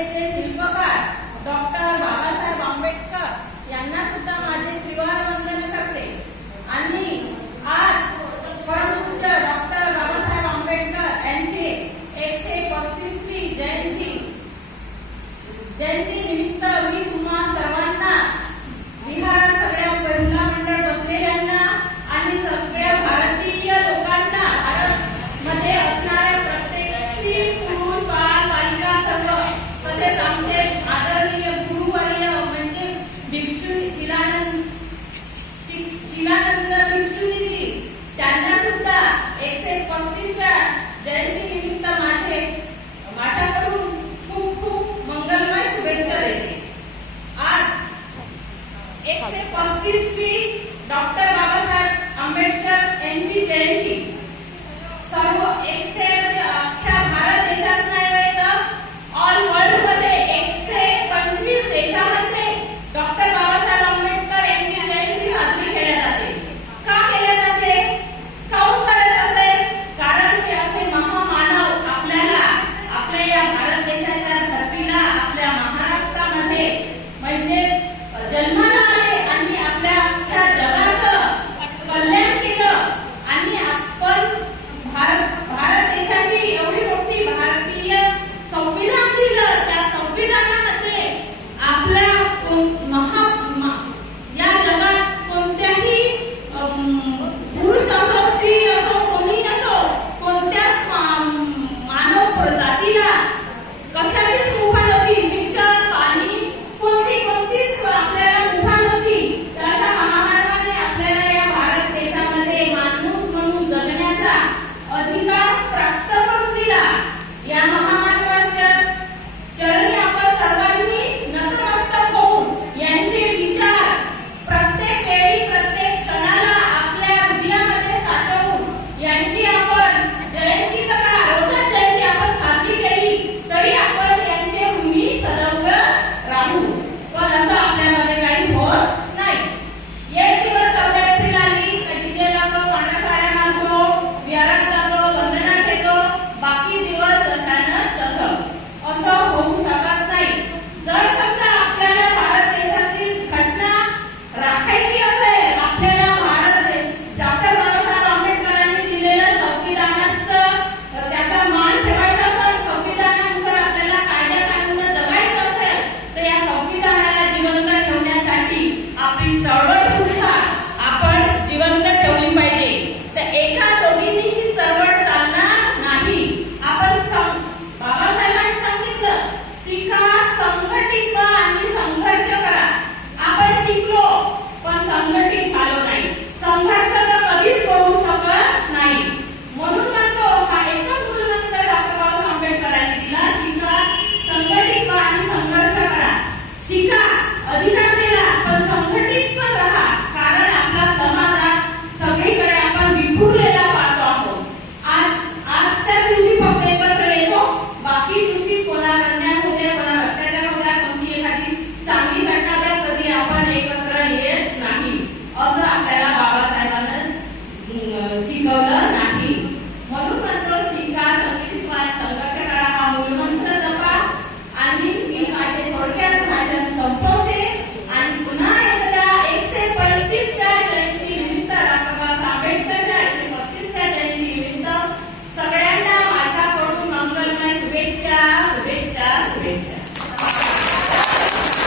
अस्मितेचे शिल्पकार डॉक्टर बाबासाहेब आंबेडकर यांना सुद्धा माझे त्रिवार वंदन करते। आणि आज परमपूज्य डॉक्टर बाबासाहेब आंबेडकर यांची 135वी जयंती निमित्त मी तुम्हा सर्वांना, बिहारात सगळ्या महिला मंडळ बसलेल्यांना आणि सगळ्या भारतीय लोकांना, भारत मध्ये असणाऱ्या प्रत्येक स्त्री, पुरुष, बाळ, बालिका सर्व, तसेच आमचे आदरणीय गुरुवर्य म्हणजे भिक्षू शिलानंद भिक्षुनीजी, त्यांना सुद्धा 135व्या जयंती निमित्त माझ्याकडून खूप खूप मंगलमय शुभेच्छा देते। आज 135वी डॉक्टर बाबासाहेब आंबेडकर यांची